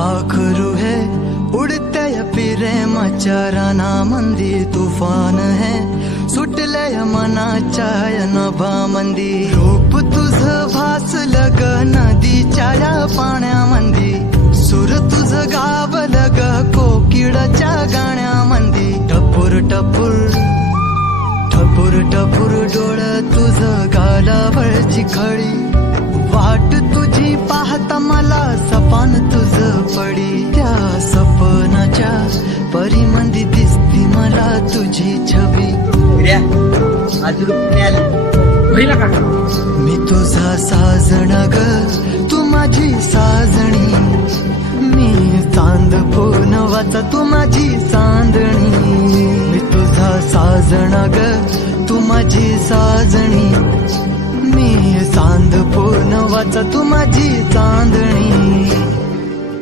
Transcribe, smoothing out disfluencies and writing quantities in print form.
पाखरू है उडत्या या प्रेमाच्या रानामंदी तुफान है सुटल्या मनाच्या या नभामंदी रूप तुझं भासलं ग नदीच्या या पाण्यामंदी सूर तुझं गावलं ग कोकिळाच्या गाण्यामंदी टपूर टपूर टपूर टपूर डोळं तुझं गालावरची खळी वाट तुझी पाहता मला सपान तुझं पडी त्या सपनाच्या परीमंदी दिसती मला तुझी छबी मी तुझा साजण ग तू माझी साजणी मी चांद पोनवाचा तू माझी चांदणी मी तुझा साजण ग तू माझी साजणी मी चांद पोनवाचा तू माझी चांदणी